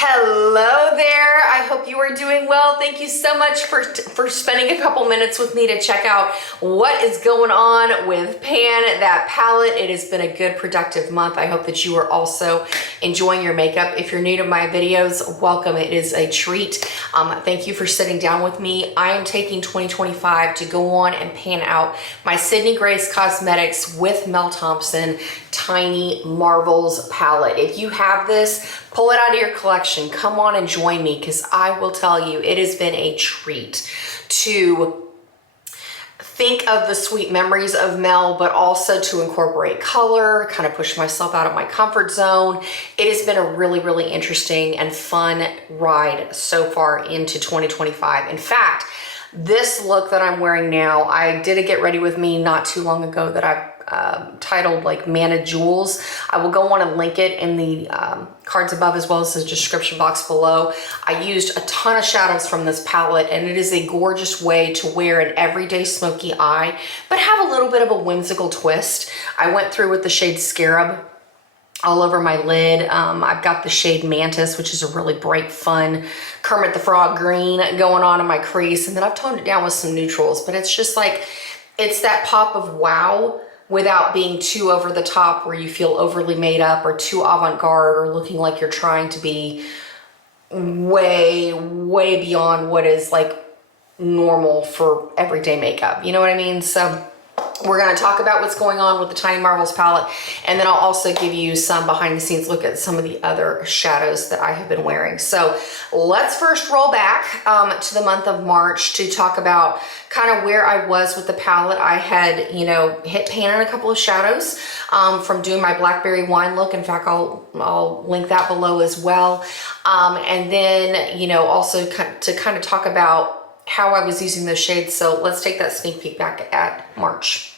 Hello there. I hope you are doing well. Thank you so much for spending a couple minutes with me to check out what is going on with Pan, that palette. It has been a good productive month. I hope that you are also enjoying your makeup. If you're new to my videos, welcome. It is a treat. Thank you for sitting down with me. I am taking 2025 to go on and pan out my Sydney Grace Cosmetics with Mel Thompson Tiny Marvels palette. If you have this, pull it out of your collection. Come on and join me, because I will tell you, it has been a treat to think of the sweet memories of Mel, but also to incorporate color, kind of push myself out of my comfort zone. It has been a really, really interesting and fun ride so far into 2025. In fact, this look that I'm wearing now, I did a get ready with me not too long ago that I've titled like Mana Jewels. I will go on and link it in the cards above as well as the description box below. I used a ton of shadows from this palette, and it is a gorgeous way to wear an everyday smoky eye, but have a little bit of a whimsical twist. I went through with the shade Scarab all over my lid. I've got the shade Mantis, which is a really bright, fun Kermit the Frog green going on in my crease. And then I've toned it down with some neutrals, but it's just like, it's that pop of wow without being too over the top where you feel overly made up or too avant-garde or looking like you're trying to be way, way beyond what is like normal for everyday makeup. You know what I mean? So we're going to talk about what's going on with the Tiny Marvels palette, and then I'll also give you some behind the scenes look at some of the other shadows that I have been wearing. So let's first roll back to the month of March to talk about kind of where I was with the palette. I had, you know, hit pan on a couple of shadows from doing my Blackberry Wine look. In fact, I'll link that below as well. And then, you know, also to kind of talk about how I was using those shades. So let's take that sneak peek back at March.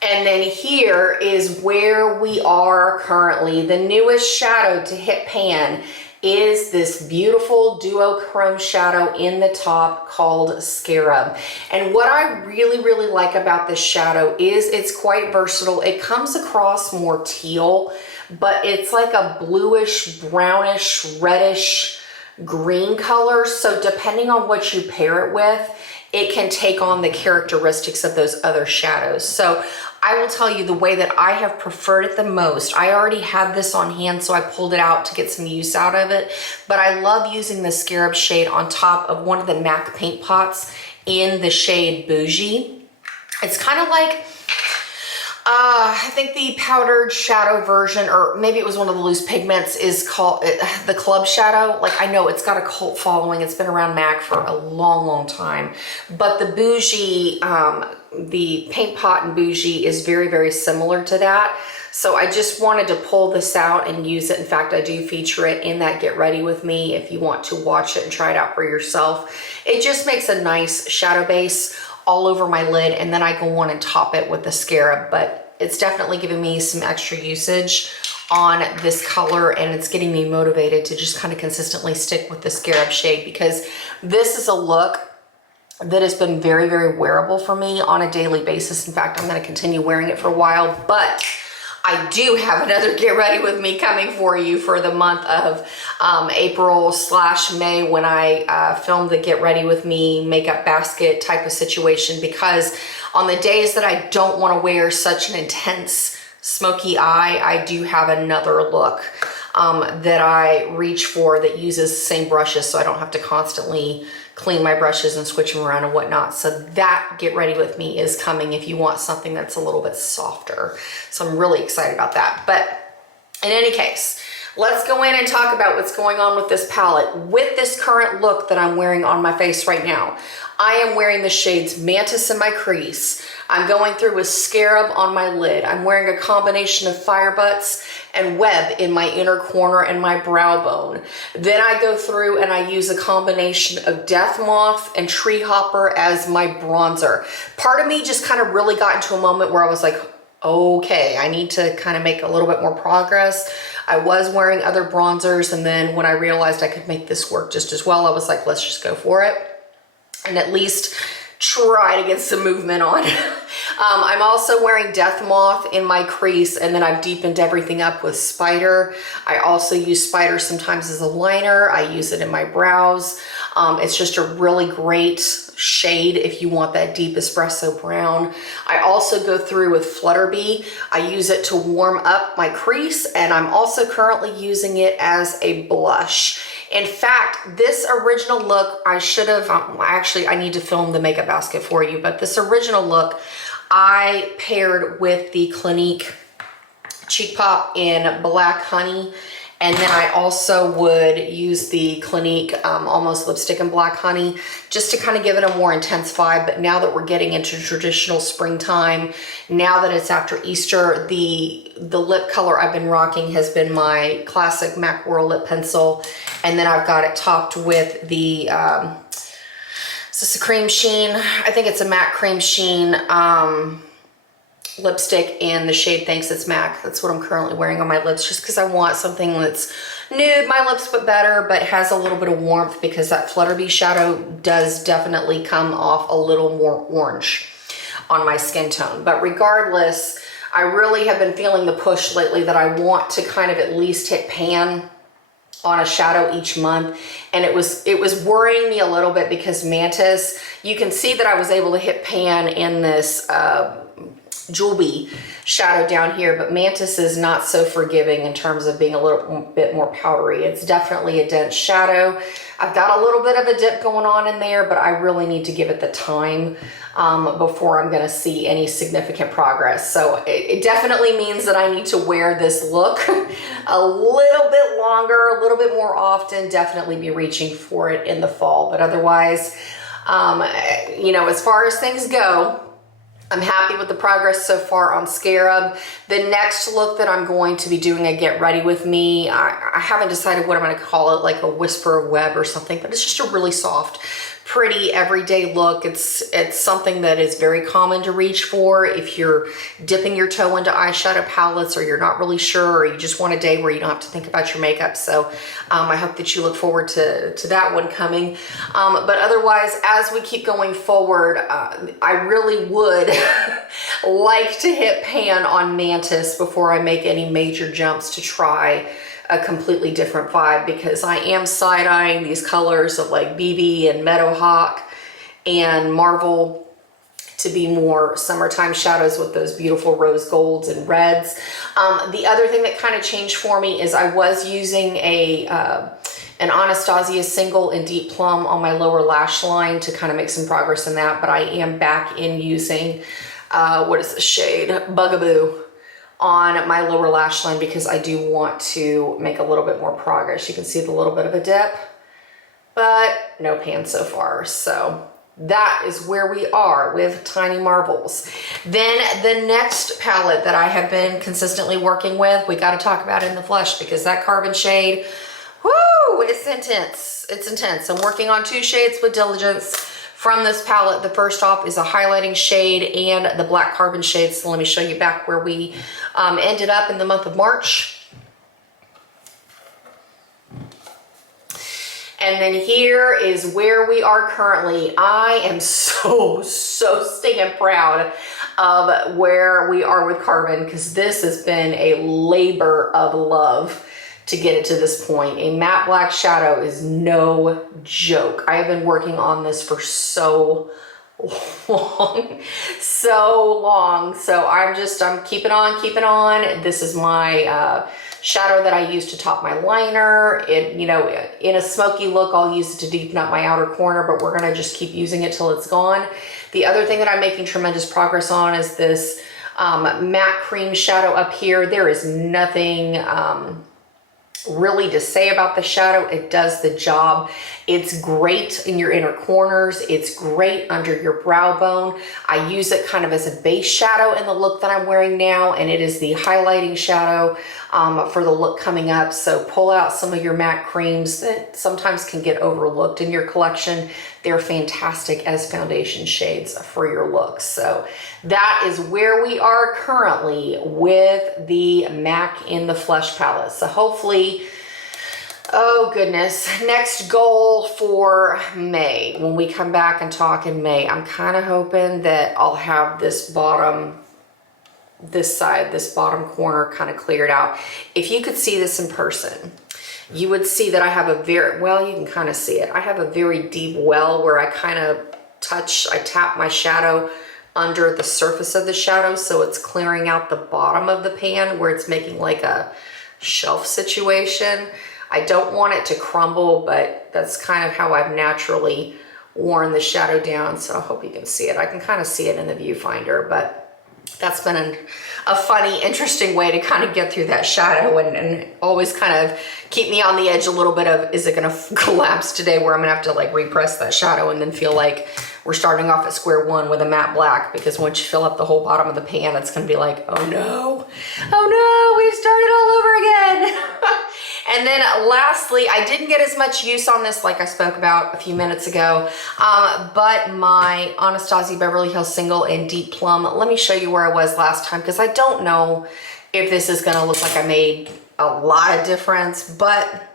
And then here is where we are currently. The newest shadow to hit pan is this beautiful duochrome shadow in the top called Scarab. And what I really, really like about this shadow is it's quite versatile. It comes across more teal, but it's like a bluish, brownish, reddish green color. So depending on what you pair it with, it can take on the characteristics of those other shadows. So I will tell you the way that I have preferred it the most. I already had this on hand, so I pulled it out to get some use out of it. But I love using the Scarab shade on top of one of the MAC paint pots in the shade Bougie. It's kind of like, I think the powdered shadow version, or maybe it was one of the loose pigments, is called the Club Shadow. Like, I know it's got a cult following. It's been around MAC for a long, long time. But the Bougie, the paint pot in Bougie is very, very similar to that. So I just wanted to pull this out and use it. In fact, I do feature it in that Get Ready With Me if you want to watch it and try it out for yourself. It just makes a nice shadow base all over my lid, and then I go on and top it with the Scarab. But it's definitely giving me some extra usage on this color, and it's getting me motivated to just kind of consistently stick with the Scarab shade, because this is a look that has been very, very wearable for me on a daily basis. In fact, I'm going to continue wearing it for a while, but I do have another Get Ready With Me coming for you for the month of April/May, when I filmed the Get Ready With Me makeup basket type of situation, because on the days that I don't want to wear such an intense smoky eye, I do have another look that I reach for that uses the same brushes, so I don't have to constantly clean my brushes and switch them around and whatnot. So that Get Ready With Me is coming if you want something that's a little bit softer. So I'm really excited about that. But in any case, let's go in and talk about what's going on with this palette. With this current look that I'm wearing on my face right now, I am wearing the shades Mantis in my crease. I'm going through with Scarab on my lid. I'm wearing a combination of Fire Butts and Web in my inner corner and my brow bone. Then I go through and I use a combination of Death Moth and Tree Hopper as my bronzer. Part of me just kind of really got into a moment where I was like, okay, I need to kind of make a little bit more progress. I was wearing other bronzers, and then when I realized I could make this work just as well, I was like, let's just go for it and at least try to get some movement on. I'm also wearing Death Moth in my crease, and then I've deepened everything up with Spider. I also use Spider sometimes as a liner. I use it in my brows. It's just a really great shade if you want that deep espresso brown. I also go through with Flutterby. I use it to warm up my crease, and I'm also currently using it as a blush. In fact, this original look, I should have, actually I need to film the makeup basket for you, but this original look I paired with the Clinique Cheek Pop in Black Honey. And then I also would use the Clinique Almost Lipstick in Black Honey just to kind of give it a more intense vibe. But now that we're getting into traditional springtime, now that it's after Easter, the lip color I've been rocking has been my classic MAC Whirl lip pencil. And then I've got it topped with the, is this a cream sheen? I think it's a matte cream sheen lipstick in the shade Thanks It's MAC. That's what I'm currently wearing on my lips just because I want something that's nude my lips but better, but has a little bit of warmth because that Flutterby shadow does definitely come off a little more orange on my skin tone. But regardless, I really have been feeling the push lately that I want to kind of at least hit pan on a shadow each month, and it was worrying me a little bit because Mantis, you can see that I was able to hit pan in this Jewelby shadow down here, but Mantis is not so forgiving in terms of being a little bit more powdery. It's definitely a dense shadow. I've got a little bit of a dip going on in there, but I really need to give it the time before I'm gonna see any significant progress. So it definitely means that I need to wear this look a little bit longer, a little bit more often, definitely be reaching for it in the fall. But otherwise, you know, as far as things go, I'm happy with the progress so far on Scarab. The next look that I'm going to be doing a Get Ready With Me, I haven't decided what I'm gonna call it, like a Whisper of Web or something, but it's just a really soft, pretty everyday look. It's something that is very common to reach for if you're dipping your toe into eyeshadow palettes, or you're not really sure, or you just want a day where you don't have to think about your makeup. So I hope that you look forward to that one coming. But otherwise, as we keep going forward, I really would like to hit pan on Mantis before I make any major jumps to try a completely different vibe, because I am side-eyeing these colors of like BB and Meadowhawk and Marvel to be more summertime shadows with those beautiful rose golds and reds. The other thing that kind of changed for me is I was using an Anastasia single in Deep Plum on my lower lash line to kind of make some progress in that, but I am back in using, what is the shade? Bugaboo on my lower lash line because I do want to make a little bit more progress. You can see the little bit of a dip, but no pan so far. So that is where we are with Tiny Marvels. Then the next palette that I have been consistently working with, we got to talk about it in the flesh, because that carbon shade, whoo, it's intense. It's intense. I'm working on 2 shades with diligence from this palette. The first off is a highlighting shade and the black carbon shade. So let me show you back where we ended up in the month of March. And then here is where we are currently. I am so stinking proud of where we are with carbon, because this has been a labor of love to get it to this point. A matte black shadow is no joke. I have been working on this for so long. So I'm keeping on. This is my shadow that I use to top my liner. You know, in a smoky look, I'll use it to deepen up my outer corner, but we're gonna just keep using it till it's gone. The other thing that I'm making tremendous progress on is this matte cream shadow up here. There is nothing really to say about the shadow. It does the job. It's great in your inner corners. It's great under your brow bone. I use it kind of as a base shadow in the look that I'm wearing now, and it is the highlighting shadow for the look coming up. So pull out some of your matte creams that sometimes can get overlooked in your collection. They're fantastic as foundation shades for your looks. So that is where we are currently with the MAC in the Flesh palette. So hopefully Oh goodness, next goal for May. When we come back and talk in May, I'm kind of hoping that I'll have this bottom, this side, this bottom corner kind of cleared out. If you could see this in person, you would see that I have a very, well, you can kind of see it. I have a very deep well where I kind of I tap my shadow under the surface of the shadow, so it's clearing out the bottom of the pan where it's making like a shelf situation. I don't want it to crumble, but that's kind of how I've naturally worn the shadow down. So I hope you can see it. I can kind of see it in the viewfinder, but that's been a funny, interesting way to kind of get through that shadow and always kind of keep me on the edge a little bit of, is it gonna collapse today, where I'm gonna have to like repress that shadow and then feel like we're starting off at square one with a matte black, because once you fill up the whole bottom of the pan, it's gonna be like, oh no, we've started all over again. And then lastly, I didn't get as much use on this like I spoke about a few minutes ago, but my Anastasia Beverly Hills Single in Deep Plum, let me show you where I was last time, because I don't know if this is gonna look like I made a lot of difference, but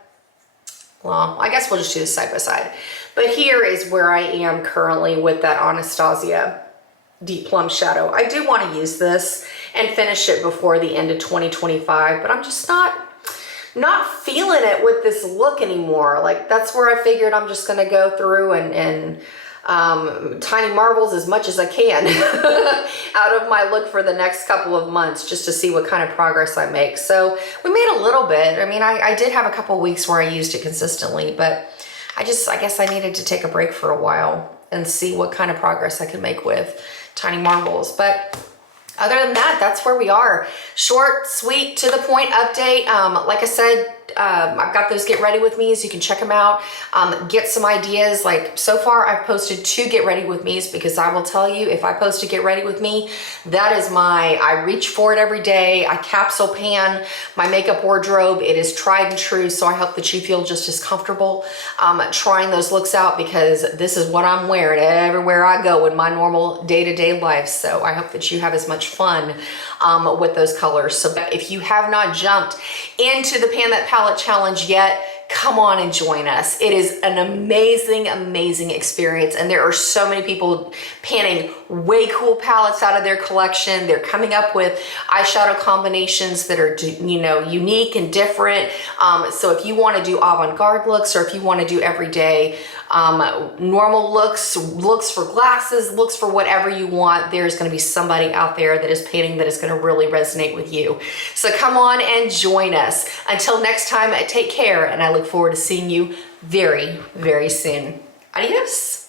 well, I guess we'll just do this side by side. But here is where I am currently with that Anastasia Deep Plum shadow. I do want to use this and finish it before the end of 2025, but I'm just not feeling it with this look anymore. Like, that's where I figured I'm just gonna go through and Tiny Marvels as much as I can out of my look for the next couple of months, just to see what kind of progress I make. So we made a little bit. I mean, I did have a couple weeks where I used it consistently, but I guess I needed to take a break for a while and see what kind of progress I could make with Tiny Marvels. But other than that, that's where we are. Short, sweet, to the point update. Like I said, I've got those get ready with me's. You can check them out. Get some ideas. Like, so far I've posted 2 get ready with me's, because I will tell you, if I post a get ready with me, that is I reach for it every day. I capsule pan my makeup wardrobe. It is tried and true. So I hope that you feel just as comfortable trying those looks out, because this is what I'm wearing everywhere I go in my normal day-to-day life. So I hope that you have as much fun with those colors. So if you have not jumped into the Pan That Palette Challenge yet, come on and join us. It is an amazing, amazing experience. And there are so many people panning way cool palettes out of their collection. They're coming up with eyeshadow combinations that are, you know, unique and different. So if you want to do avant-garde looks, or if you want to do everyday normal looks for glasses, looks for whatever you want, there's going to be somebody out there that is painting that is going to really resonate with you. So come on and join us. Until next time, take care, and I look forward to seeing you very, very soon. Adios.